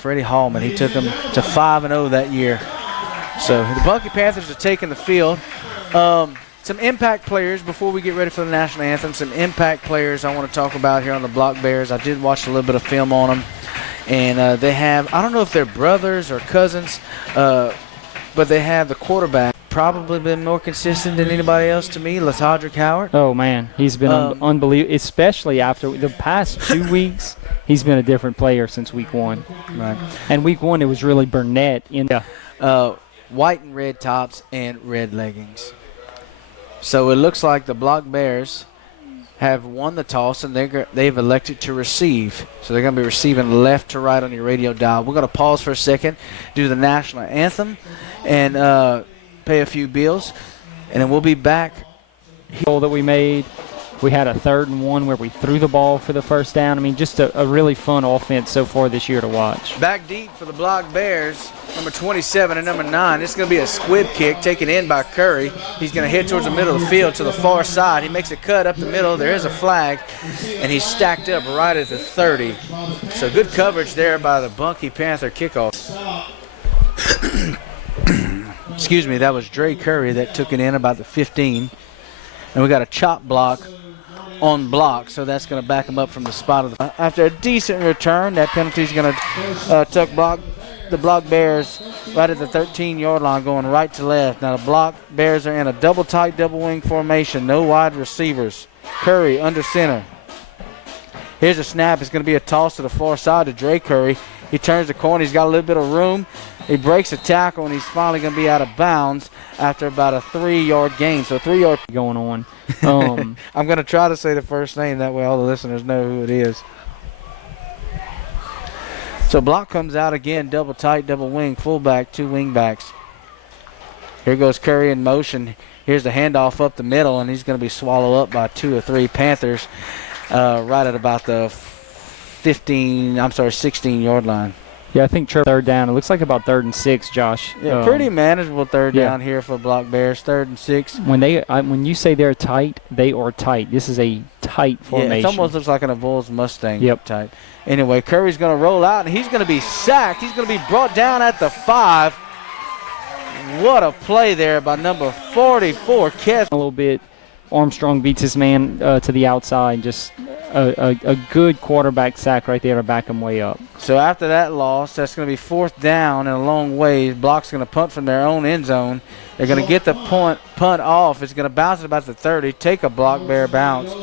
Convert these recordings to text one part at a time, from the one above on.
Freddie Hallman. He took them to 5-0 that year. So the Bunkie Panthers are taking the field. Some impact players before we get ready for the national anthem. Some impact players I want to talk about here on the Block Bears. I did watch a little bit of film on them. And they have, I don't know if they're brothers or cousins, but they have the quarterback. Probably been more consistent than anybody else to me, Latodrick Howard. Oh, man. He's been unbelievable, especially after the past 2 weeks. He's been a different player since week 1. Right. And week 1, it was really Burnett. White and red tops and red leggings. So it looks like the Block Bears have won the toss, and they've elected to receive. So they're going to be receiving left to right on your radio dial. We're going to pause for a second, do the national anthem, and pay a few bills, and then we'll be back. Goal that we made. We had a 3rd and 1 where we threw the ball for the first down. I mean, just a really fun offense so far this year to watch. Back deep for the Block Bears, number 27 and number 9. This is going to be a squib kick taken in by Curry. He's going to hit towards the middle of the field to the far side. He makes a cut up the middle. There is a flag, and he's stacked up right at the 30. So good coverage there by the Bunkie Panther kickoff. Excuse me, that was Dre Curry that took it in about the 15. And we got a chop block on block, so that's going to back him up from the spot of the. After a decent return, that penalty is going to tuck the Block Bears right at the 13-yard line, going right to left. Now the Block Bears are in a double tight, double wing formation. No wide receivers. Curry under center. Here's a snap. It's going to be a toss to the far side to Dre Curry. He turns the corner. He's got a little bit of room. He breaks a tackle, and he's finally going to be out of bounds after about a 3-yard gain. So 3-yard going on. I'm going to try to say the first name. That way all the listeners know who it is. So block comes out again, double tight, double wing, fullback, 2 wing backs. Here goes Curry in motion. Here's the handoff up the middle, and he's going to be swallowed up by 2 or 3 Panthers right at about the 16-yard line. Yeah, I think 3rd down. It looks like about 3rd and 6, Josh. Yeah, pretty manageable 3rd down here for Block Bears, 3rd and 6. When you say they're tight, they are tight. This is a tight formation. Yeah, it almost looks like an Bulls Mustang type. Anyway, Curry's going to roll out, and he's going to be sacked. He's going to be brought down at the 5. What a play there by number 44, Kes. A little bit. Armstrong beats his man to the outside. Just a good quarterback sack right there to back him way up. So after that loss, that's going to be 4th down and a long way. Block's going to punt from their own end zone. They're going to get the punt off. It's going to bounce at about the 30, take a Block Bear bounce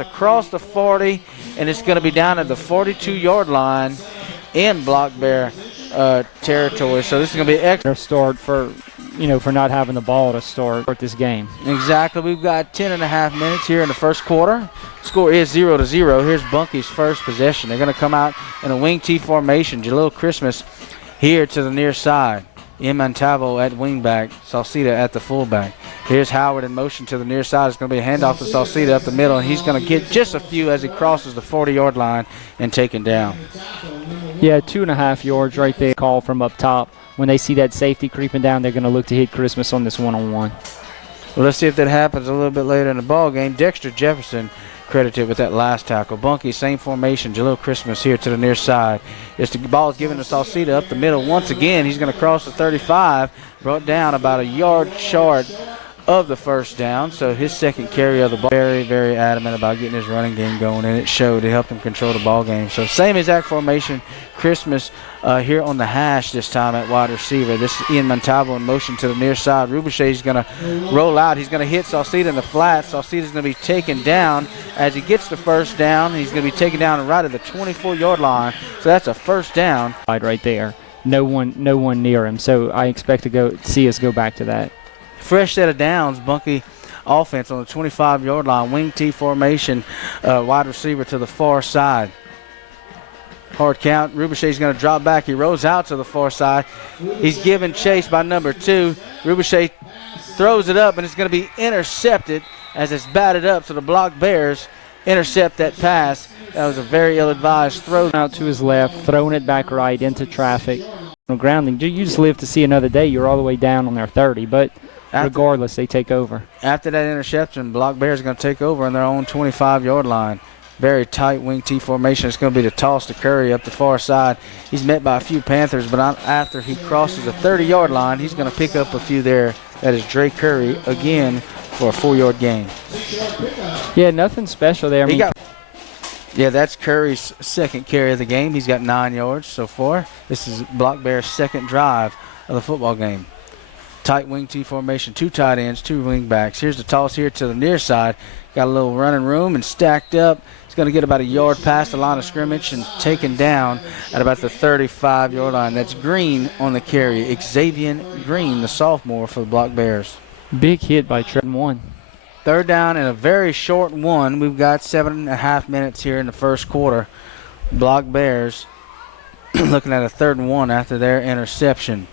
across the 40, and it's going to be down at the 42-yard line in Block Bear territory. So this is going to be extra start for not having the ball to start this game. Exactly. We've got 10.5 minutes here in the first quarter. Score is 0-0. Here's Bunkie's first possession. They're going to come out in a wing T formation. Jalil Christmas here to the near side. Imantavo at wingback. Salcida at the fullback. Here's Howard in motion to the near side. It's going to be a handoff to Salcida up the middle, and he's going to get just a few as he crosses the 40-yard line and taken down. Yeah, 2.5 yards right there. Call from up top. When they see that safety creeping down, they're going to look to hit Christmas on this one-on-one. Well, let's see if that happens a little bit later in the ball game. Dexter Jefferson credited with that last tackle. Bunkie, same formation. Jalil Christmas here to the near side. The ball is given to Salcida up the middle. Once again, he's going to cross the 35, brought down about a yard short of the first down. So his second carry of the ball. Very, very adamant about getting his running game going, and it showed. It helped him control the ball game. So same exact formation. Christmas here on the hash this time at wide receiver. This is Ian Montavo in motion to the near side. Rubichet's going to roll out. He's going to hit Salcida in the flat. Salcida's going to be taken down as he gets the first down. He's going to be taken down right at the 24-yard line. So that's a first down. Right there. No one near him. So I expect to see us go back to that. Fresh set of downs. Bunkie offense on the 25-yard line. Wing T formation. Wide receiver to the far side. Hard count. Rubichet's going to drop back. He rolls out to the far side. He's given chase by number 2. Rubichet throws it up, and it's going to be intercepted as it's batted up. So the Block Bears intercept that pass. That was a very ill-advised throw. Out to his left, throwing it back right into traffic. No grounding. You just live to see another day. You're all the way down on their 30, but regardless, they take over. After that interception, Block Bears are going to take over on their own 25-yard line. very tight wing T formation. It's going to be the toss to Curry up the far side. He's met by a few Panthers, but after he crosses the 30-yard line, he's going to pick up a few there. That is Dre Curry again for a 4-yard gain. Yeah, nothing special there. Yeah, that's Curry's second carry of the game. He's got 9 yards so far. This is Block Bears' second drive of the football game. Tight wing T formation, 2 tight ends, 2 wing backs. Here's the toss here to the near side. Got a little running room and stacked up. He's going to get about a yard past the line of scrimmage and taken down at about the 35-yard line. That's Green on the carry. Xavier Green, the sophomore for the Block Bears. Big hit by Trenton. 3rd down and a very short one. We've got 7.5 minutes here in the first quarter. Block Bears looking at a 3rd and 1 after their interception.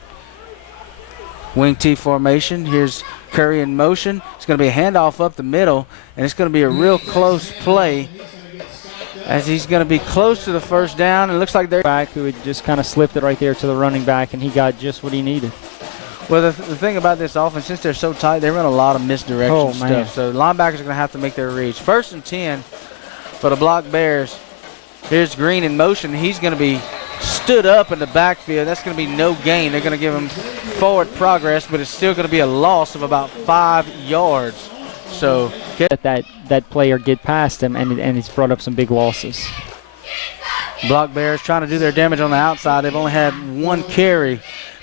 Wing T formation. Here's Curry in motion. It's going to be a handoff up the middle, and it's going to be a real close play as he's going to be close to the first down. It looks like they're back who had just kind of slipped it right there to the running back, and he got just what he needed. Well, the thing about this offense, since they're so tight, they run a lot of misdirection stuff. So linebackers are going to have to make their reads. 1st and 10 for the Block Bears. Here's Green in motion. He's going to be stood up in the backfield. That's going to be no gain. They're going to give him forward progress, but it's still going to be a loss of about 5 yards. So that player get past him, and he's brought up some big losses. Block Bears trying to do their damage on the outside. They've only had 1 carry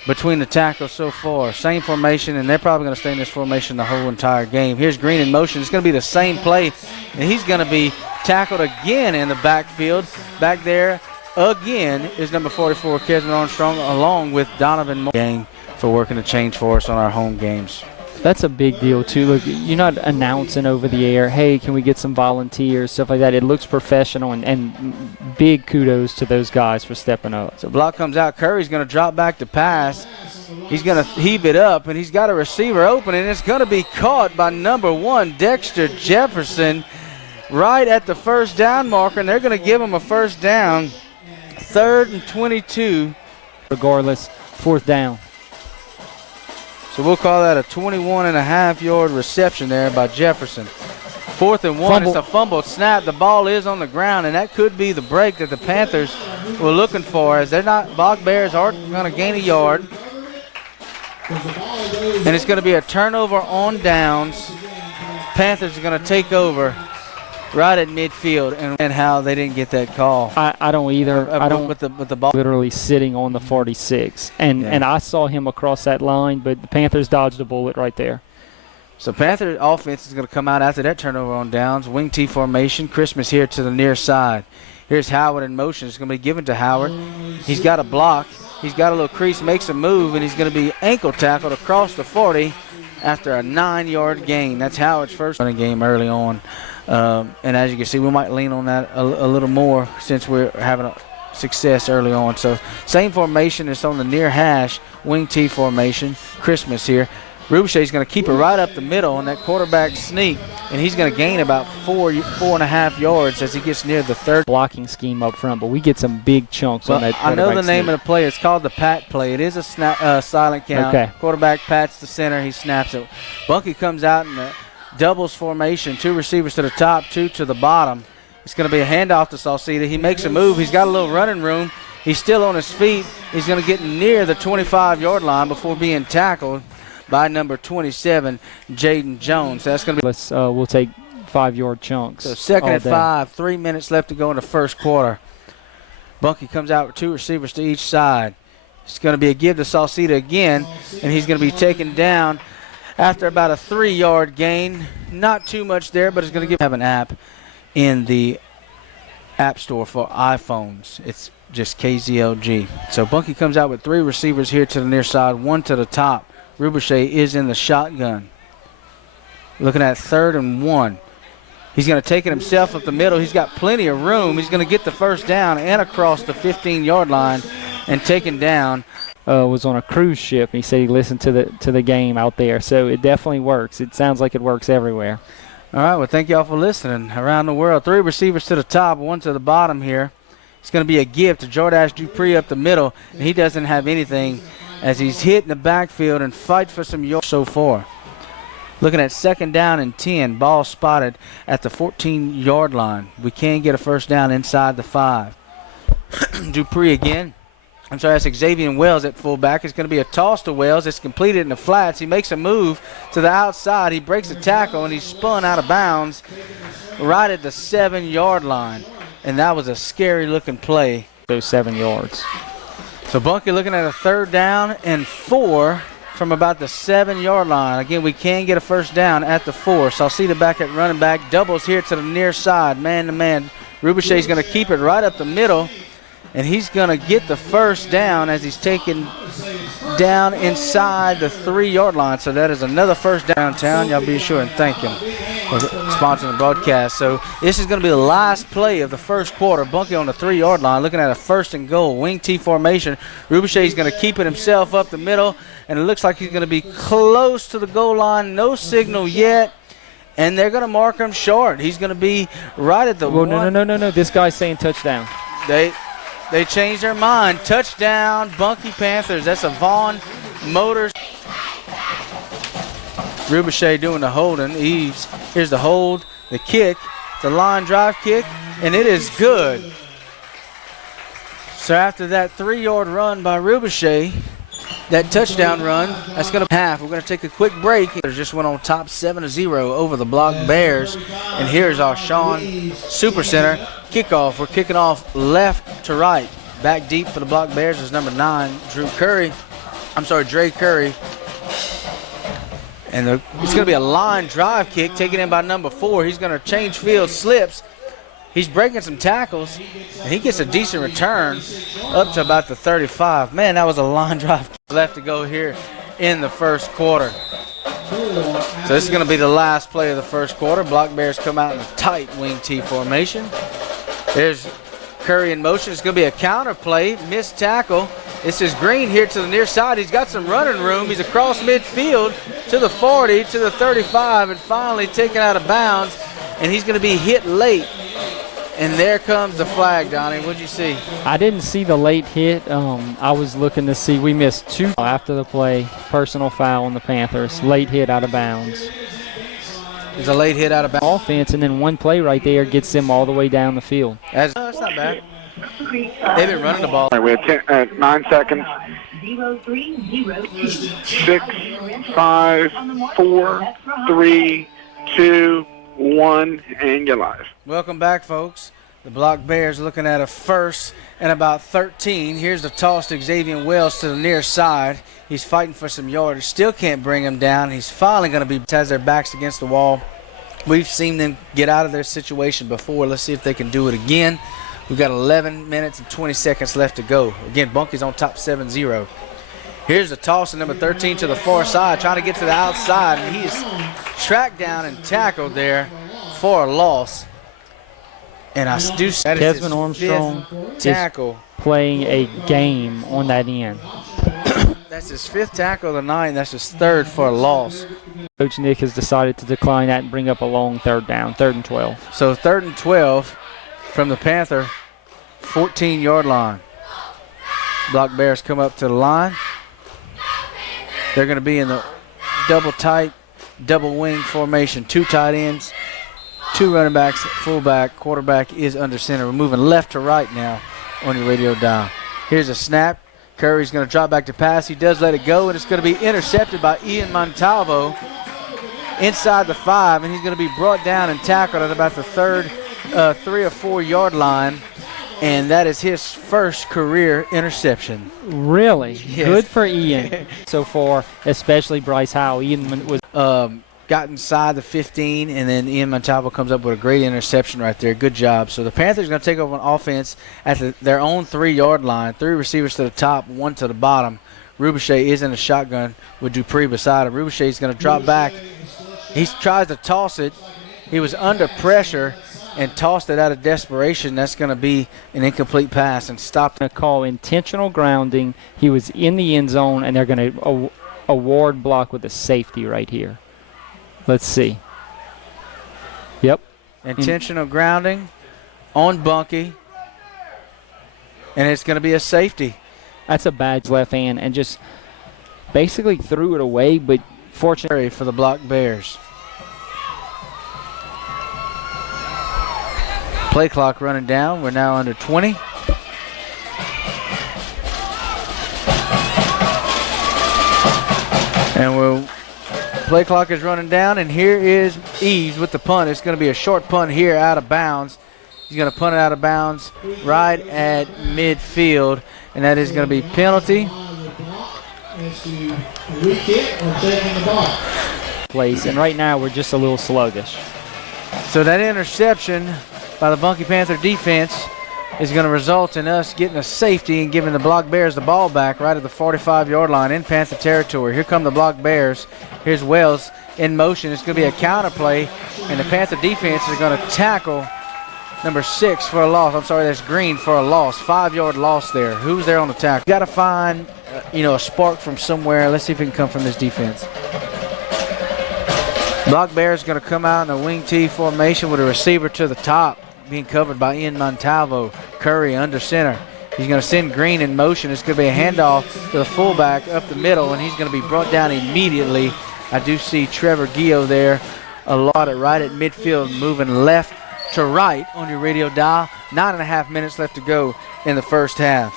between the tackles so far. Same formation, and they're probably going to stay in this formation the whole entire game. Here's Green in motion. It's going to be the same play, and he's going to be tackled again in the backfield. Back there again is number 44, Kesman Armstrong, along with Donovan Game for working the change for us on our home games. That's a big deal, too. Look, you're not announcing over the air, hey, can we get some volunteers, stuff like that. It looks professional, and big kudos to those guys for stepping up. So block comes out. Curry's going to drop back to pass. He's going to heave it up, and he's got a receiver open, and it's going to be caught by number 1, Dexter Jefferson, right at the first down marker, and they're going to give him a first down. 3rd and 22. Regardless, 4th down. So we'll call that a 21.5-yard reception there by Jefferson. 4th and 1. Fumble. It's a fumbled snap. The ball is on the ground, and that could be the break that the Panthers were looking for, as they're not. Block Bears aren't going to gain a yard. And it's going to be a turnover on downs. Panthers are going to take over right at midfield, and how they didn't get that call. I don't either. I don't with the ball literally sitting on the 46, and I saw him across that line, but the Panthers dodged a bullet right there. So Panther offense is going to come out after that turnover on downs. Wing T formation. Christmas here to the near side. Here's Howard in motion. It's going to be given to Howard. He's got a block. He's got a little crease, makes a move, and he's going to be ankle tackled across the 40 after a 9-yard gain. That's Howard's first running game early on. And as you can see, we might lean on that a little more since we're having a success early on. So same formation. It's on the near hash, wing T formation. Christmas here. Rubichet's going to keep it right up the middle on that quarterback sneak, and he's going to gain about 4.5 yards as he gets near the 3rd. Blocking scheme up front, but we get some big chunks on that quarterback I know the name sneak. of the play. It's called the pat play. It is a silent count. Okay. Quarterback pats the center. He snaps it. Bunkie comes out in the doubles formation. 2 receivers to the top, 2 to the bottom. It's going to be a handoff to Salceda. He makes a move. He's got a little running room. He's still on his feet. He's going to get near the 25-yard line before being tackled by number 27, Jaden Jones. That's going to be. We'll take 5-yard chunks. So 2nd and 5, 3 minutes left to go in the first quarter. Bunkie comes out with 2 receivers to each side. It's going to be a give to Salceda again, and he's going to be taken down after about a 3-yard gain. Not too much there, but it's going to have an app in the App Store for iPhones. It's just KZLG. So Bunkie comes out with 3 receivers here to the near side, 1 to the top. Rubichet is in the shotgun. Looking at 3rd and 1. He's going to take it himself up the middle. He's got plenty of room. He's going to get the first down and across the 15-yard line and taken down. Was on a cruise ship. He said he listened to the game out there. So it definitely works. It sounds like it works everywhere. All right, well, thank you all for listening. Around the world, 3 receivers to the top, 1 to the bottom here. It's going to be a give to Jordash Dupree up the middle, and he doesn't have anything as he's hit in the backfield and fight for some yards so far. Looking at 2nd down and 10. Ball spotted at the 14-yard line. We can get a first down inside the 5. Dupree again. I'm sorry, that's Xavier Wells at fullback. It's going to be a toss to Wells. It's completed in the flats. He makes a move to the outside. He breaks a tackle, and he's spun out of bounds right at the 7-yard line. And that was a scary-looking play. Those 7 yards. So Bunkie looking at a 3rd down and 4 from about the 7-yard line. Again, we can get a first down at the 4. Salcida back at running back. Doubles here to the near side, man-to-man. Rubichet's going to keep it right up the middle. And he's going to get the first down as he's taken down inside the 3-yard line. So that is another first downtown. Y'all be sure and thank him for sponsoring the broadcast. So this is going to be the last play of the first quarter. Bunkie on the 3-yard line looking at a 1st and goal. Wing T formation. Rubichet's going to keep it himself up the middle. And it looks like he's going to be close to the goal line. No signal yet. And they're going to mark him short. He's going to be right at the one. No. This guy's saying touchdown. They changed their mind. Touchdown, Bunkie Panthers. That's a Vaughn Motors. Rubichet doing the holding. Eves, here's the hold, the kick. It's a line drive kick, and it is good. So after that 3-yard run by Rubichet, that touchdown run, that's going to half. We're going to take a quick break. They just went on top 7-0 over the Block Bears. And here's our Sean Super Center kickoff. We're kicking off left to right. Back deep for the Block Bears is number 9, Dre Curry. And it's going to be a line drive kick taken in by number 4. He's going to change field, slips. He's breaking some tackles, and he gets a decent return up to about the 35. Man, that was a line drive left to go here in the first quarter. So this is going to be the last play of the first quarter. Block Bears come out in a tight wing T formation. There's Curry in motion. It's going to be a counter play, missed tackle. This is Green here to the near side. He's got some running room. He's across midfield to the 40, to the 35, and finally taken out of bounds. And he's going to be hit late. And there comes the flag, Donnie. What'd you see? I didn't see the late hit. I was looking to see. We missed 2 after the play. Personal foul on the Panthers. Late hit out of bounds. There's a late hit out of bounds. Offense, and then one play right there gets them all the way down the field. That's not bad. They've been running the ball. All right, we have 9 seconds. 6, 5, 4, 3, 2, 1, and you're live. Welcome back, folks. The Block Bears looking at a 1st and about 13. Here's the toss to Xavier Wells to the near side. He's fighting for some yardage. Still can't bring him down. He's finally going to has their backs against the wall. We've seen them get out of their situation before. Let's see if they can do it again. We've got 11 minutes and 20 seconds left to go. Again, Bunkie's on top 7-0. Here's the toss to number 13 to the far side, trying to get to the outside, and he is tracked down and tackled there for a loss. And I do say that is Desmond Armstrong tackle. Playing a game on that end. That's his 5th tackle of the night, and that's his 3rd for a loss. Coach Nick has decided to decline that and bring up a long 3rd down, 3rd and 12. So 3rd and 12 from the Panther 14-yard line. Block Bears come up to the line. They're going to be in the double tight, double wing formation. 2 tight ends, 2 running backs, fullback, quarterback is under center. We're moving left to right now on your radio dial. Here's a snap. Curry's going to drop back to pass. He does let it go, and it's going to be intercepted by Ian Montalvo inside the 5, and he's going to be brought down and tackled at about the 3rd, 3 or 4 yard line, and that is his 1st career interception. Really? Yes. Good for Ian so far, especially Bryce Howell. Ian was got inside the 15, and then Ian Montalvo comes up with a great interception right there. Good job. So the Panthers are going to take over on offense at their own 3-yard line. 3 receivers to the top, 1 to the bottom. Rubichet is in a shotgun with Dupree beside him. Rubichet is going to drop back. He tries to toss it. He was under pressure and tossed it out of desperation. That's going to be an incomplete pass and stopped. going to call intentional grounding. He was in the end zone, and they're going to award block with a safety right here. Let's see. Yep. Intentional grounding on Bunkie, and it's going to be a safety. That's a bad left hand, and just basically threw it away, but Fortunate for the Block Bears. Play clock running down. We're now under 20. And play clock is running down, and here is Eves with the punt. It's going to be a short punt here out of bounds. He's going to punt it out of bounds right at midfield, and that is going to be penalty. Place, and right now we're just a little sluggish. So that interception by the Bunkie Panther defense is going to result in us getting a safety and giving the Block Bears the ball back right at the 45-yard line in Panther territory. Here come the Block Bears. Here's Wells in motion. It's going to be a counter play, and the Panther defense is going to tackle number 6 for a loss. I'm sorry, that's Green for a loss. 5-yard loss there. Who's there on the tackle? Got to find, a spark from somewhere. Let's see if it can come from this defense. Block Bears going to come out in a wing T formation with a receiver to the top, being covered by Ian Montalvo. Curry under center. He's going to send Green in motion. It's going to be a handoff to the fullback up the middle, and he's going to be brought down immediately. I do see Trevor Gio there allotted right at midfield, moving left to right on your radio dial. 9.5 minutes left to go in the first half.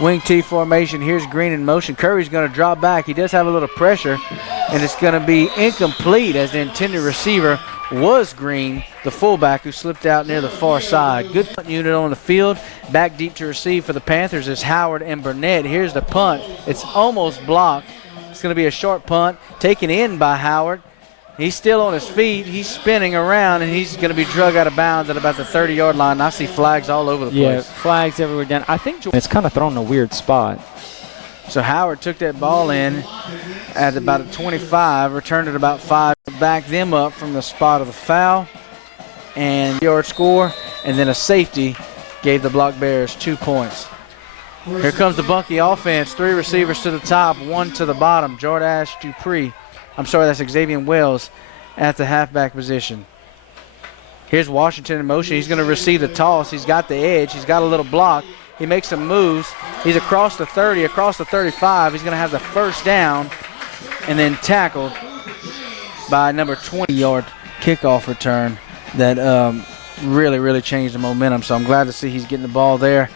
Wing T formation. Here's Green in motion. Curry's going to drop back. He does have a little pressure, and it's going to be incomplete as the intended receiver was Green, the fullback who slipped out near the far side. Good punt unit on the field. Back deep to receive for the Panthers is Howard and Burnett. Here's the punt. It's almost blocked. It's going to be a short punt taken in by Howard. He's still on his feet. He's spinning around, and he's going to be drug out of bounds at about the 30-yard line. I see flags all over the place. Yeah, flags everywhere down. I think it's kind of thrown in a weird spot. So Howard took that ball in at about a 25, returned it about 5, backed them up from the spot of the foul, and yard score, and then a safety gave the Block Bears 2 points. Here comes the Bunkie offense. 3 receivers to the top, 1 to the bottom. Jordash Dupree. I'm sorry, that's Xavier Wells at the halfback position. Here's Washington in motion. He's going to receive the toss. He's got the edge. He's got a little block. He makes some moves. He's across the 30, across the 35. He's going to have the first down and then tackled by number 20-yard kickoff return that really changed the momentum. So I'm glad to see he's getting the ball there,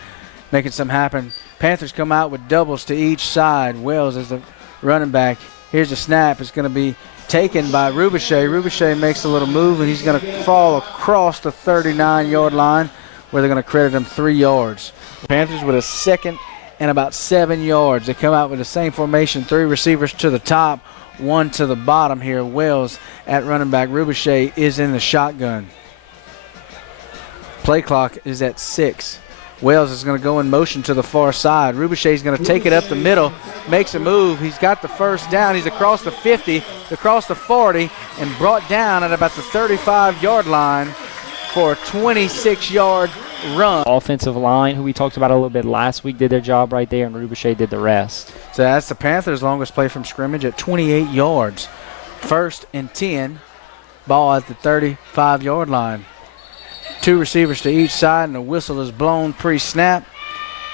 making something happen. Panthers come out with doubles to each side. Wells is the running back. Here's the snap. It's going to be taken by Rubichet. Rubichet makes a little move, and he's going to fall across the 39-yard line where they're going to credit him 3 yards. The Panthers with a second and about 7 yards. They come out with the same formation, 3 receivers to the top, 1 to the bottom here. Wells at running back. Rubichet is in the shotgun. Play clock is at 6. Wells is going to go in motion to the far side. Rubichet is going to take it up the middle, makes a move. He's got the first down. He's across the 50, across the 40, and brought down at about the 35-yard line for a 26-yard run. Offensive line, who we talked about a little bit last week, did their job right there, and Rubichet did the rest. So that's the Panthers' longest play from scrimmage at 28 yards. 1st and 10, ball at the 35-yard line. 2 receivers to each side, and the whistle is blown pre-snap.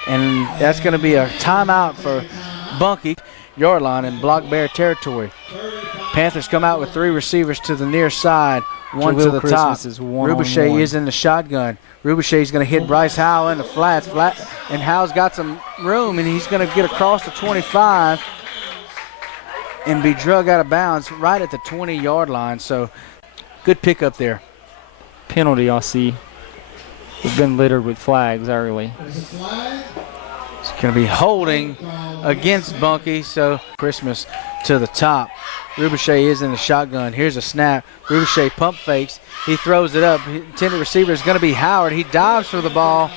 And that's going to be a timeout for Bunkie, yard line in Block Bear territory. Panthers come out with 3 receivers to the near side, 1 to the top. Rubichet is in the shotgun. Rubichet is going to hit Bryce Howell in the flats. And Howell's got some room, and he's going to get across the 25 and be drug out of bounds right at the 20-yard line. So good pickup there. Penalty, I see. We've been littered with flags early. It's going to be holding against Bunkie, so Christmas to the top. Rubichet is in the shotgun. Here's a snap. Rubichet pump fakes. He throws it up. Intended receiver is going to be Howard. He dives for the ball,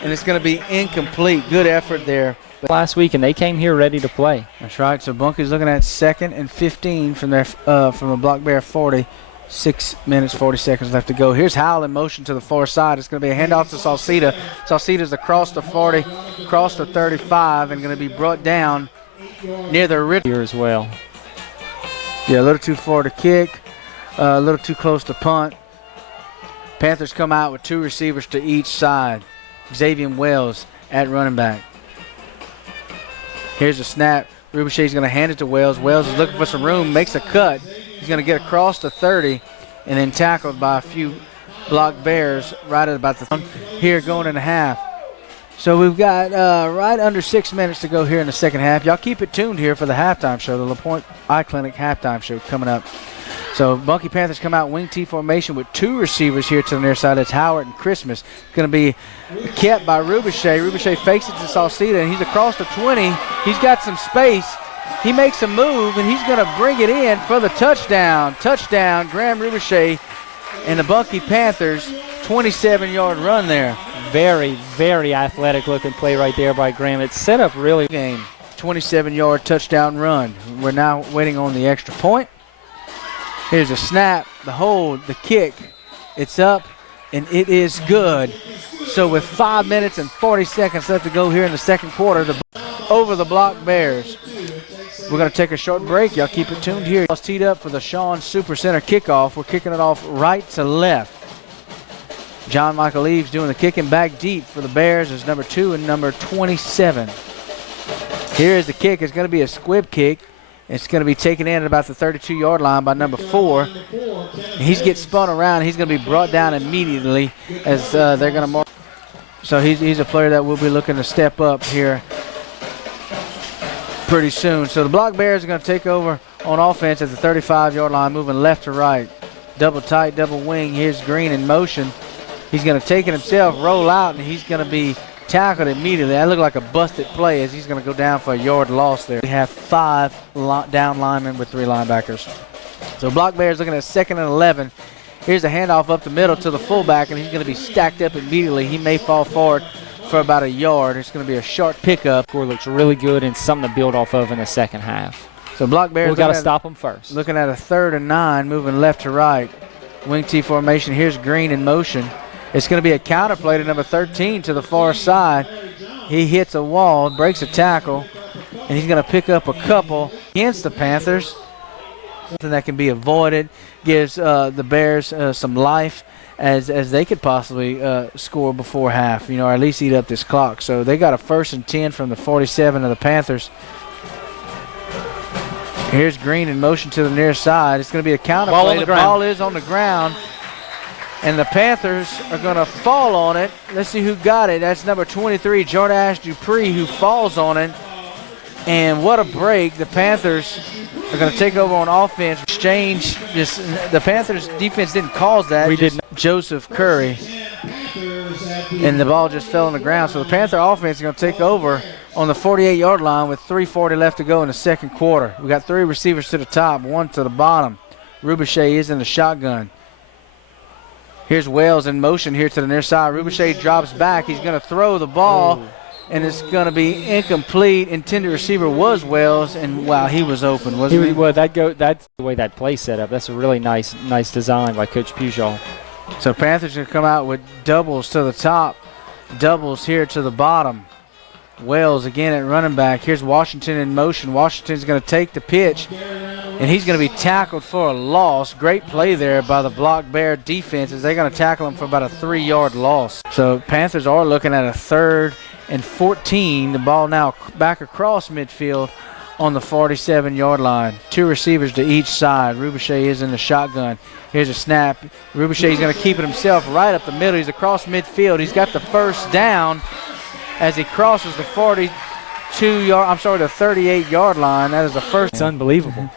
and it's going to be incomplete. Good effort there. Last week, and they came here ready to play. That's right. So Bunkie's looking at 2nd and 15 from the Block Bear 40. 6 minutes, 40 seconds left to go. Here's Howell in motion to the far side. It's going to be a handoff to Salcida. Salcida's across the 40, across the 35, and going to be brought down near the ridge here as well. Yeah, a little too far to kick, a little too close to punt. Panthers come out with 2 receivers to each side. Xavier Wells at running back. Here's a snap. Rubichet's going to hand it to Wells. Wells is looking for some room, makes a cut. He's going to get across the 30 and then tackled by a few block Bears right at about the here going in the half. So we've got right under 6 minutes to go here in the second half. Y'all keep it tuned here for the halftime show, the LaPointe Eye Clinic halftime show coming up. So Bunkie Panthers come out wing T formation with two receivers here to the near side. That's Howard and Christmas. It's going to be kept by Rubichet. Rubichet fakes it to Salcida, and he's across the 20. He's got some space. He makes a move, and he's going to bring it in for the touchdown. Touchdown, Graham Rubichet and the Bunkie Panthers, 27-yard run there. Very, very athletic-looking play right there by Graham. It's set up really. Game, 27-yard touchdown run. We're now waiting on the extra point. Here's a snap, the hold, the kick. It's up, and it is good. So with 5 minutes and 40 seconds left to go here in the second quarter, over the block Bears. We're going to take a short break. Y'all keep it tuned here. It's teed up for the Shawn Super Center kickoff. We're kicking it off right to left. John Michael Eves doing the kicking back deep for the Bears is number 2 and number 27. Here is the kick. It's going to be a squib kick. It's going to be taken in at about the 32-yard line by number 4. He's gets spun around. He's going to be brought down immediately as they're going to mark. So he's a player that we'll be looking to step up here pretty soon. So the block Bears are going to take over on offense at the 35-yard line, moving left to right. Double tight, double wing. Here's Green in motion. He's going to take it himself, roll out, and he's going to be tackled immediately. That looked like a busted play as he's going to go down for a yard loss there. We have 5 down linemen with 3 linebackers. So block Bears looking at 2nd and 11. Here's a handoff up the middle to the fullback, and he's going to be stacked up immediately. He may fall forward for about a yard. It's going to be a short pickup. Score looks really good and something to build off of in the second half. So block Bears. We've got to stop them first. Looking at a 3rd and 9, moving left to right. Wing T formation. Here's Green in motion. It's going to be a counter play to number 13 to the far side. He hits a wall, breaks a tackle, and he's going to pick up a couple against the Panthers. Something that can be avoided, gives the Bears some life as they could possibly score before half, or at least eat up this clock. So they got a 1st and 10 from the 47 of the Panthers. Here's Green in motion to the near side. It's going to be a counter play. The ball is on the ground. And the Panthers are going to fall on it. Let's see who got it. That's number 23, Jordash Dupree, who falls on it. And what a break. The Panthers are going to take over on offense. Exchange. The Panthers defense didn't cause that. We didn't. Joseph Curry. And the ball just fell on the ground. So the Panther offense is going to take over on the 48-yard line with 3:40 left to go in the second quarter. We got 3 receivers to the top, 1 to the bottom. Rubichet is in the shotgun. Here's Wells in motion here to the near side. Rubichet drops back. He's going to throw the ball, and it's going to be incomplete. Intended receiver was Wells, and wow, he was open, wasn't he? Well, that's the way that play set up. That's a really nice design by Coach Pujol. So Panthers are going to come out with doubles to the top, doubles here to the bottom. Wells again at running back. Here's Washington in motion. Washington's going to take the pitch, and he's going to be tackled for a loss. Great play there by the block Bear defense as they're going to tackle him for about a 3-yard loss. So Panthers are looking at a 3rd and 14. The ball now back across midfield on the 47-yard line. 2 receivers to each side. Rubichet is in the shotgun. Here's a snap. Rubichet's going to keep it himself right up the middle. He's across midfield. He's got the 1st down as he crosses the 38-yard line. That is the first. It's unbelievable.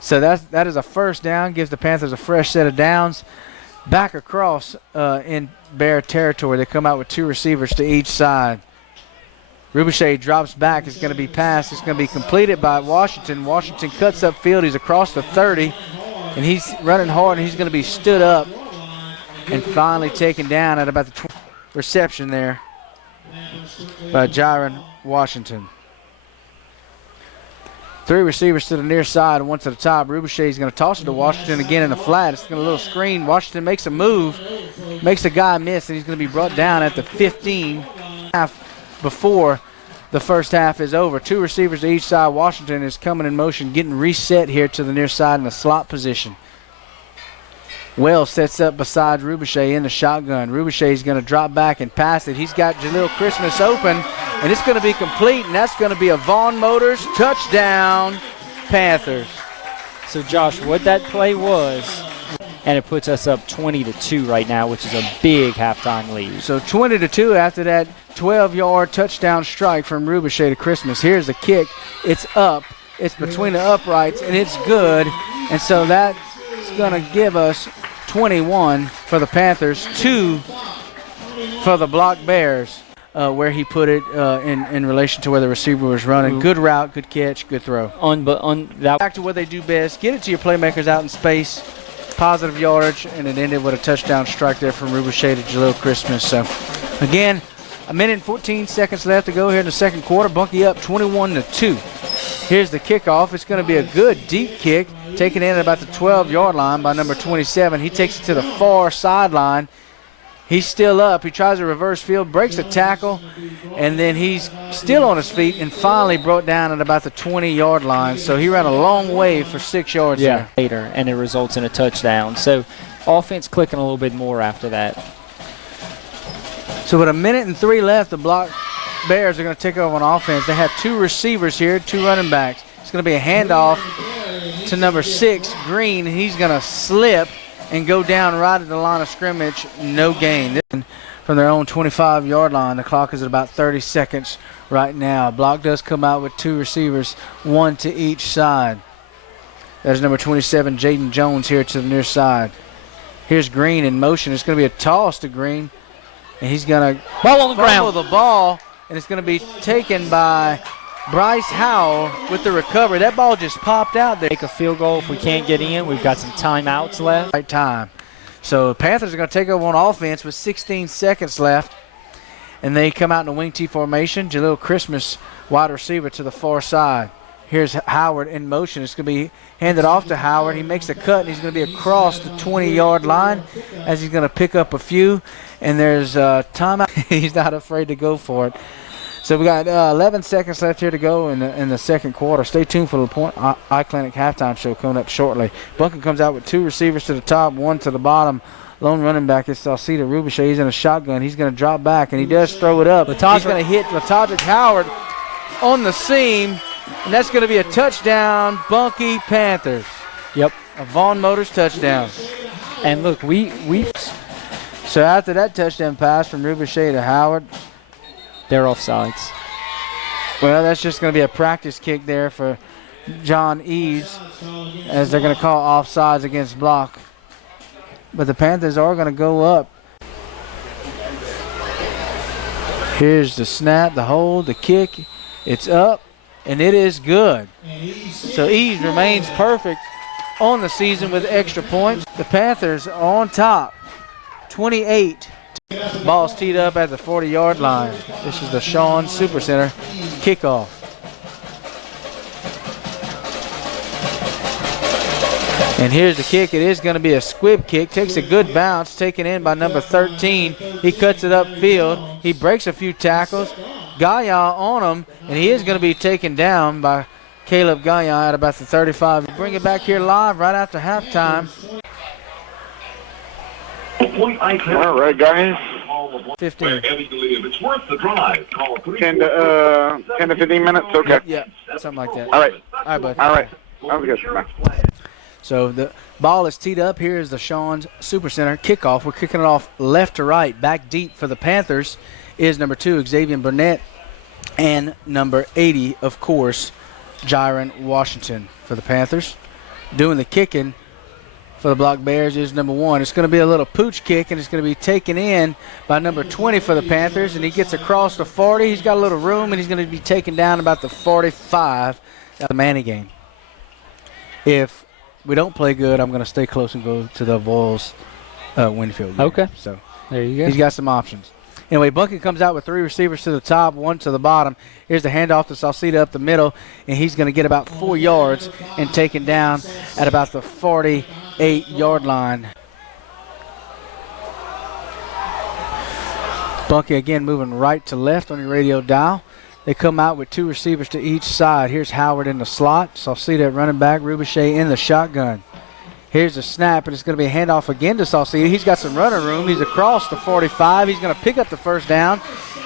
So that is a 1st down. Gives the Panthers a fresh set of downs. Back across in Bear territory. They come out with 2 receivers to each side. Rubichet drops back. It's going to be passed. It's going to be completed by Washington. Washington cuts upfield. He's across the 30, and he's running hard, and he's going to be stood up and finally taken down at about the 20 reception there by Jaron Washington. 3 receivers to the near side and 1 to the top. Rubichet is going to toss it to Washington again in the flat. It's going to a little screen. Washington makes a move, makes a guy miss, and he's going to be brought down at the 15 half before the first half is over. 2 receivers to each side. Washington is coming in motion, getting reset here to the near side in the slot position. Wells sets up beside Rubichet in the shotgun. Rubichet's going to drop back and pass it. He's got Jaleel Christmas open, and it's going to be complete, and that's going to be a Vaughn Motors touchdown, Panthers. So, Josh, what that play was, and it puts us up 20-2 right now, which is a big halftime lead. So 20-2 after that 12-yard touchdown strike from Rubichet to Christmas. Here's the kick. It's up. It's between the uprights, and it's good. And so that's going to give us 21 for the Panthers, 2 for the Block Bears, where he put it in relation to where the receiver was running. Good route, good catch, good throw. Back to what they do best. Get it to your playmakers out in space. Positive yardage, and it ended with a touchdown strike there from Rubichet to Jaleel Christmas. So, again, a minute and 14 seconds left to go here in the second quarter. Bunkie up 21-2. Here's the kickoff. It's going to be a good deep kick, taken in at about the 12-yard line by number 27. He takes it to the far sideline. He's still up. He tries a reverse field, breaks a tackle, and then he's still on his feet and finally brought down at about the 20-yard line. So he ran a long way for 6 yards there. Later, and it results in a touchdown. So offense clicking a little bit more after that. So with a minute and 3 left, the Block Bears are going to take over on offense. They have 2 receivers here, 2 running backs. It's going to be a handoff to number 6, Green. He's going to slip and go down right at the line of scrimmage. No gain. From their own 25-yard line. The clock is at about 30 seconds right now. Block does come out with 2 receivers, 1 to each side. There's number 27, Jaden Jones, here to the near side. Here's Green in motion. It's going to be a toss to Green, and he's going to ball on the fumble ground. The ball, and it's going to be taken by Bryce Howell with the recovery. That ball just popped out there. Make a field goal if we can't get in. We've got some timeouts left. Right time. So the Panthers are going to take over on offense with 16 seconds left. And they come out in a wing T formation. Jaleel Christmas, wide receiver to the far side. Here's Howard in motion. It's going to be handed off to Howard. He makes a cut, and he's going to be across the 20-yard line as he's going to pick up a few. And there's a timeout. He's not afraid to go for it. So we got 11 seconds left here to go in the second quarter. Stay tuned for the Point Eye Clinic halftime show coming up shortly. Bunkie comes out with 2 receivers to the top, 1 to the bottom. Lone running back is Salcida Rubichet. He's in a shotgun. He's going to drop back, and he does throw it up. He's going to hit Latadrick Howard on the seam, and that's going to be a touchdown, Bunkie Panthers. Yep. A Vaughn Motors touchdown. And look, we So after that touchdown pass from Rubichet to Howard, they're offsides. well, that's just going to be a practice kick there for John Eves, as they're going to call offsides against Block. But the Panthers are going to go up. Here's the snap, the hold, the kick. It's up, and it is good. So Eves remains perfect on the season with extra points. The Panthers on top, 28. Ball's teed up at the 40-yard line. This is the Shawn Supercenter kickoff. And here's the kick. It is going to be a squib kick. Takes a good bounce, taken in by number 13. He cuts it upfield. He breaks a few tackles. Gaia on him, and he is going to be taken down by Caleb Gaia at about the 35. Bring it back here live right after halftime. All right, guys. 15. It's worth the drive. Call 10 to 15 minutes. Okay. Yeah, something like that. All right. All right, bud. All right. Sounds good. Bye. So the ball is teed up. Here is the Shawn's Supercenter kickoff. We're kicking it off left to right. Back deep for the Panthers is number 2, Xavier Burnett, and number 80, of course, Jiron Washington for the Panthers. Doing the kicking for the Block Bears is number 1. It's going to be a little pooch kick, and it's going to be taken in by number 20 for the Panthers, and he gets across the 40. He's got a little room, and he's going to be taken down about the 45. The Manny game. If we don't play good, I'm going to stay close and go to the Vols Winfield game. Okay. So there you go. he's got some options. Anyway, Bunkie comes out with 3 receivers to the top, 1 to the bottom. Here's the handoff to Salcida up the middle, and he's going to get about 4 yards and taken down at about the 48-yard line. Bunkie again moving right to left on your radio dial. They come out with 2 receivers to each side. Here's Howard in the slot. Salcida at running back. Rubichet in the shotgun. Here's a snap, and it's going to be a handoff again to Sauceda. He's got some running room. He's across the 45. He's going to pick up the first down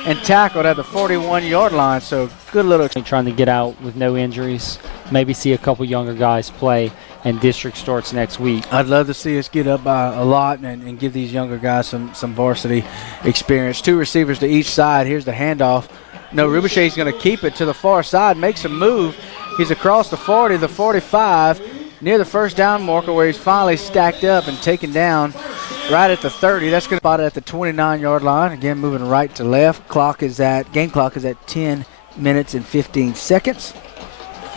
and tackled at the 41-yard line. So good little. Trying to get out with no injuries. Maybe see a couple younger guys play, and district starts next week. I'd love to see us get up by a lot and give these younger guys some varsity experience. 2 receivers to each side. Here's the handoff. No, Rubichet's going to keep it to the far side, makes a move. He's across the 40, the 45, near the first down marker where he's finally stacked up and taken down right at the 30. That's going to spot it at the 29-yard line. Again, moving right to left. Game clock is at 10 minutes and 15 seconds.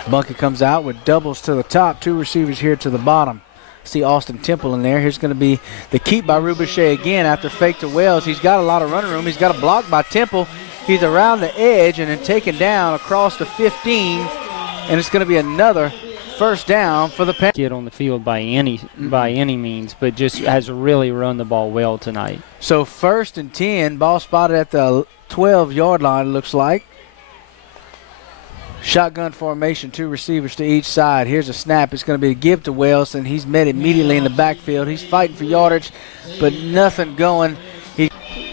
Bunkie comes out with doubles to the top. 2 receivers here to the bottom. See Austin Temple in there. Here's going to be the keep by Rubichet again after fake to Wells. He's got a lot of running room. He's got a block by Temple. He's around the edge and then taken down across the 15, and it's going to be another first down for the Panthers. Get on the field by any means, but just has really run the ball well tonight. So 1st and 10, ball spotted at the 12-yard line, looks like. Shotgun formation, 2 receivers to each side. Here's a snap. It's going to be a give to Wells, and he's met immediately in the backfield. He's fighting for yardage, but nothing going.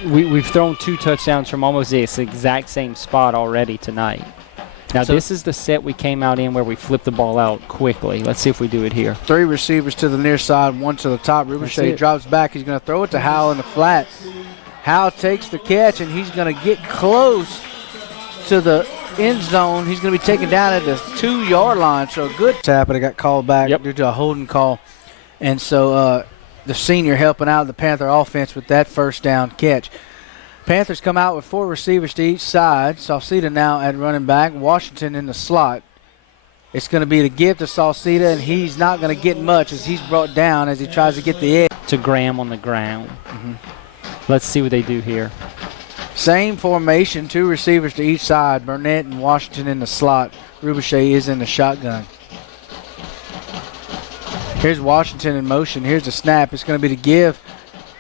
We've thrown 2 touchdowns from almost this exact same spot already tonight. Now, this is the set we came out in where we flipped the ball out quickly. Let's see if we do it here. 3 receivers to the near side, 1 to the top. Rubichet drops back. He's going to throw it to Howell in the flat. Howell takes the catch, and he's going to get close to the end zone. He's going to be taken down at the 2-yard line. So a good tap, but it got called back due to a holding call. And so the senior helping out the Panther offense with that first down catch. Panthers come out with 4 receivers to each side. Sauceda now at running back. Washington in the slot. It's going to be the give to Sauceda, and he's not going to get much as he's brought down as he tries to get the edge. To Graham on the ground. Let's see what they do here. Same formation, 2 receivers to each side. Burnett and Washington in the slot. Rubichet is in the shotgun. Here's Washington in motion. Here's the snap. It's going to be the give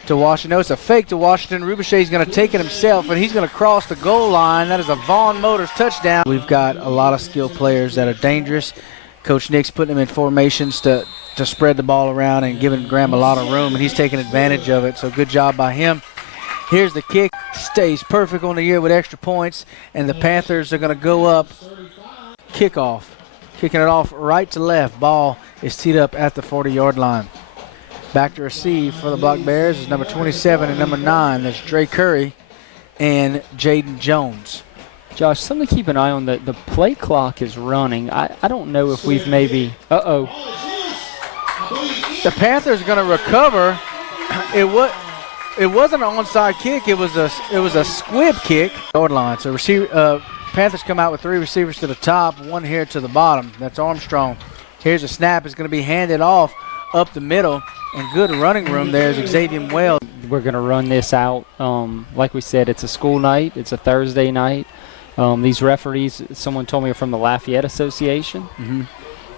to Washington. No, it's a fake to Washington. Rubichet's going to take it himself, and he's going to cross the goal line. That is a Vaughn Motors touchdown. We've got a lot of skilled players that are dangerous. Coach Nick's putting them in formations to spread the ball around and giving Graham a lot of room, and he's taking advantage of it. So good job by him. Here's the kick. Stays perfect on the year with extra points, and the Panthers are going to go up. Kickoff. Kicking it off right to left. Ball is teed up at the 40-yard line. Back to receive for the Black Bears is number 27 and number 9. That's Dre Curry and Jaden Jones. Josh, something to keep an eye on. The play clock is running. I don't know if we've maybe... Uh-oh. The Panthers are going to recover. It wasn't an onside kick. It was a squib kick. Yard line. So Panthers come out with 3 receivers to the top, 1 here to the bottom. That's Armstrong. Here's a snap. It's going to be handed off up the middle, and good running room there is Xavier Wells. We're going to run this out. Like we said, it's a school night. It's a Thursday night. These referees, someone told me, are from the Lafayette Association.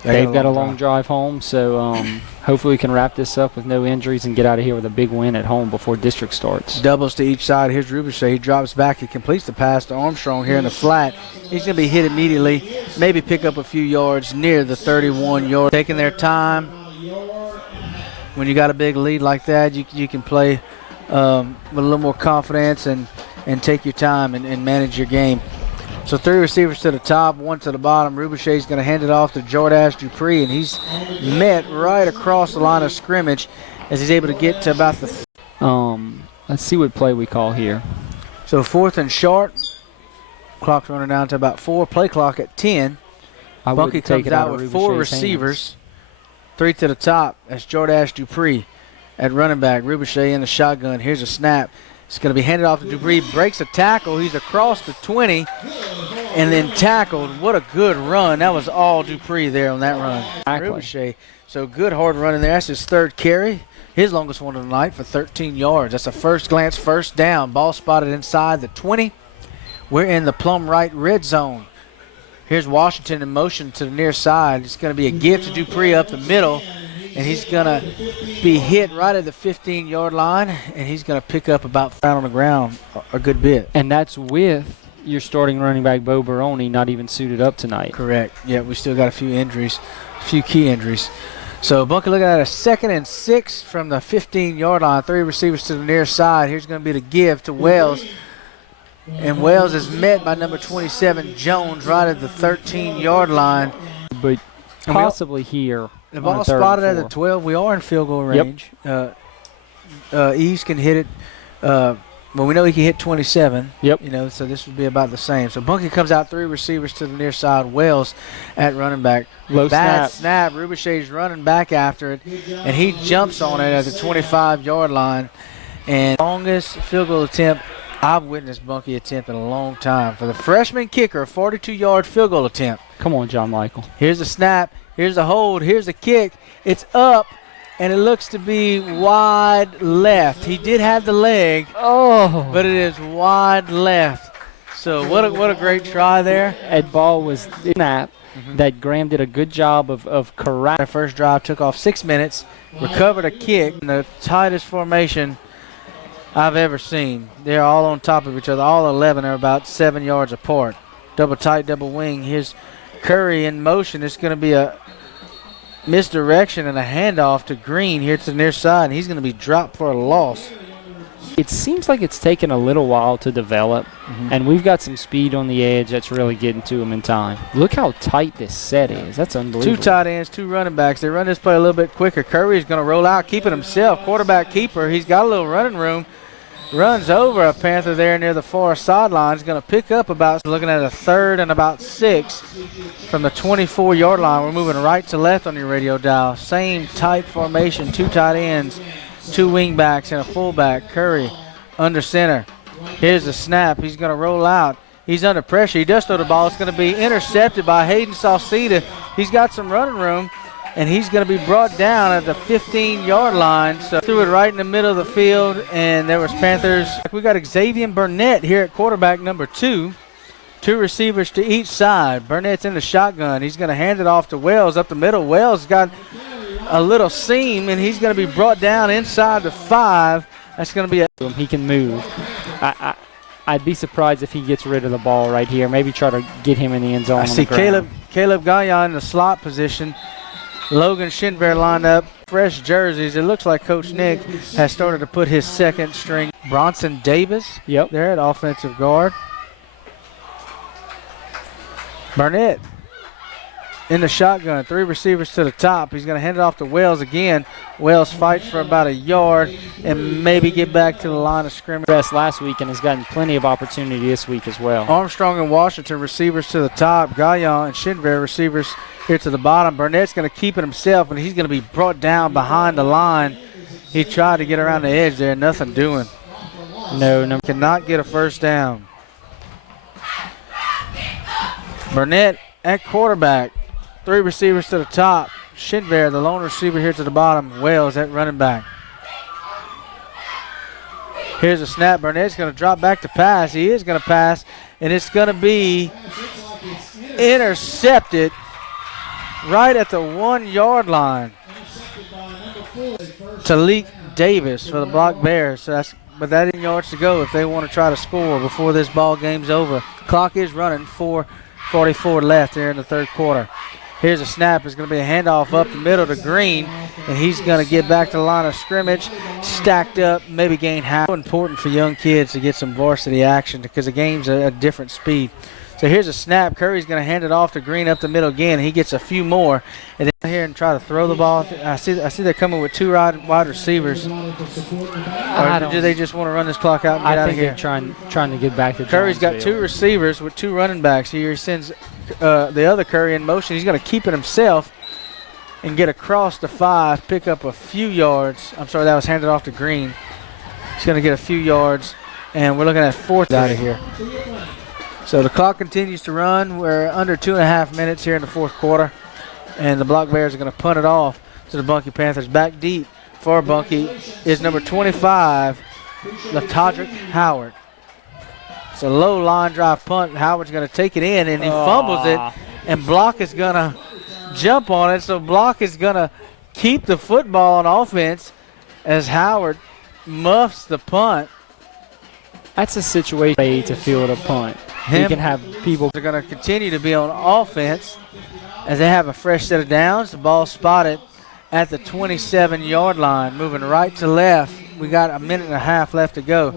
They've got a long drive home, so hopefully we can wrap this up with no injuries and get out of here with a big win at home before district starts. Doubles to each side. Here's Rubichet. He drops back. He completes the pass to Armstrong here in the flat. He's going to be hit immediately, maybe pick up a few yards near the 31-yard. Taking their time. When you got a big lead like that, you can play with a little more confidence and take your time and manage your game. So 3 receivers to the top, 1 to the bottom. Rubichet's going to hand it off to Jordash Dupree, and he's met right across the line of scrimmage as he's able to get to about the... Let's see what play we call here. So 4th and short. Clock's running down to about 4. Play clock at 10. Bunkie comes out with 4 receivers. 3 to the top. That's Jordash Dupree at running back. Rubichet in the shotgun. Here's a snap. It's going to be handed off to Dupree. Breaks a tackle. He's across the 20 and then tackled. What a good run. That was all Dupree there on that run. Rubichet. So good hard run in there. That's his 3rd carry. His longest one of the night for 13 yards. That's a first glance first down. Ball spotted inside the 20. We're in the plumb right red zone. Here's Washington in motion to the near side. It's going to be a give to Dupree up the middle. And he's going to be hit right at the 15-yard line, and he's going to pick up about on the ground a good bit. And that's with your starting running back, Bo Baroni, not even suited up tonight. Correct. Yeah, we still got a few injuries, a few key injuries. So Bunkie looking at a 2nd and 6 from the 15-yard line. 3 receivers to the near side. Here's going to be the give to Wells. And Wells is met by number 27, Jones, right at the 13-yard line. But possibly here. The ball spotted at the 12. We are in field goal range. Yep. East can hit it. Well, we know he can hit 27. Yep. You know, so this would be about the same. So Bunkie comes out 3 receivers to the near side. Wells at running back. Low Bad snap. Rubichet's running back after it, and he jumps on it at the 25-yard line. And longest field goal attempt I've witnessed Bunkie attempt in a long time. For the freshman kicker, a 42-yard field goal attempt. Come on, John Michael. Here's the snap. Here's the hold. Here's the kick. It's up, and it looks to be wide left. He did have the leg, but it is wide left. So what a great try there. That ball was snap. That Graham did a good job of correct. The first drive took off 6 minutes, recovered a kick in the tightest formation I've ever seen. They're all on top of each other. All 11 are about 7 yards apart. Double tight, double wing. Here's Curry in motion. It's going to be a misdirection and a handoff to Green here to the near side. He's going to be dropped for a loss. It seems like it's taken a little while to develop, and we've got some speed on the edge that's really getting to him in time. Look how tight this set is. That's unbelievable. 2 tight ends, 2 running backs. They run this play a little bit quicker. Curry's going to roll out, keep it himself. Quarterback keeper. He's got a little running room. Runs over a Panther there near the far sideline. He's going to pick up about, looking at a 3rd and about 6 from the 24-yard line. We're moving right to left on your radio dial. Same tight formation, 2 tight ends, 2 wing backs, and a fullback. Curry under center. Here's the snap. He's going to roll out. He's under pressure. He does throw the ball. It's going to be intercepted by Hayden Sauceda. He's got some running room, and he's going to be brought down at the 15-yard line. So threw it right in the middle of the field, and there was Panthers. We got Xavier Burnett here at quarterback number 2. 2 receivers to each side. Burnett's in the shotgun. He's going to hand it off to Wells up the middle. Wells got a little seam, and he's going to be brought down inside the 5. That's going to be he can move. I'd be surprised if he gets rid of the ball right here. Maybe try to get him in the end zone. I see Caleb Gaillon in the slot position. Logan Shinver lined up. Fresh jerseys. It looks like Coach Nick has started to put his 2nd string. Bronson Davis there at offensive guard. Burnett in the shotgun. 3 receivers to the top. He's going to hand it off to Wells again. Wells fights for about a yard and maybe get back to the line of scrimmage. Best last week and has gotten plenty of opportunity this week as well. Armstrong and Washington receivers to the top. Gaillon and Shinver receivers here to the bottom. Burnett's going to keep it himself, and he's going to be brought down behind the line. He tried to get around the edge there. Nothing doing. No. Cannot get a first down. Burnett at quarterback. 3 receivers to the top. Shinver, the lone receiver here to the bottom. Wells at running back. Here's a snap. Burnett's going to drop back to pass. He is going to pass, and it's going to be intercepted right at the 1-yard line. Talik Davis for the Block Bears. So but that 8 yards to go if they want to try to score before this ball game's over. Clock is running. 4:44 left here in the 3rd quarter. Here's a snap. It's going to be a handoff up the middle to Green, and he's going to get back to the line of scrimmage, stacked up, maybe gain half. It's important for young kids to get some varsity action because the game's at a different speed. So here's a snap. Curry's going to hand it off to Green up the middle again. He gets a few more, and then here and try to throw the ball. I see they're coming with 2 wide receivers. Or do they just want to run this clock out and get out of here? I think they're trying to get back to Curry's got 2 receivers with 2 running backs here. He sends the other Curry in motion. He's going to keep it himself and get across the 5, pick up a few yards. I'm sorry, that was handed off to Green. He's going to get a few yards, and we're looking at 4th out of here. So the clock continues to run. We're under 2.5 minutes here in the 4th quarter, and the Block Bears are going to punt it off to the Bunkie Panthers. Back deep for Bunkie is number 25, LaTodrick Howard. It's a low line drive punt. Howard's going to take it in, and he fumbles it, and Block is going to jump on it. So Block is going to keep the football on offense as Howard muffs the punt. That's a situation to field a punt. You can have people. They're going to continue to be on offense as they have a fresh set of downs. The ball spotted at the 27-yard line, moving right to left. We got a minute and a half left to go.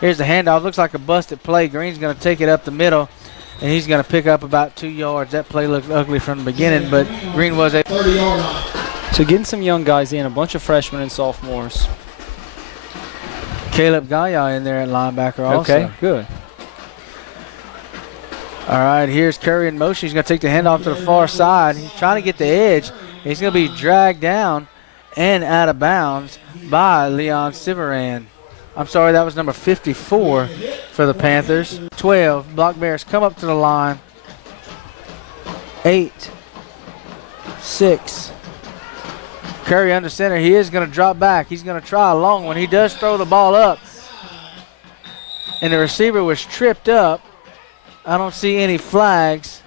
Here's the handoff. Looks like a busted play. Green's going to take it up the middle, and he's going to pick up about 2 yards. That play looked ugly from the beginning, but Green was a 30-yard line. So getting some young guys in, a bunch of freshmen and sophomores. Caleb Gaia in there at linebacker also. Okay, good. All right, here's Curry in motion. He's going to take the handoff to the far side. He's trying to get the edge. He's going to be dragged down and out of bounds by Leon Siveran. I'm sorry, that was number 54 for the Panthers. 12, Block Bears come up to the line. 8, 6. Curry under center. He is going to drop back. He's going to try a long one. He does throw the ball up. And the receiver was tripped up. I don't see any flags.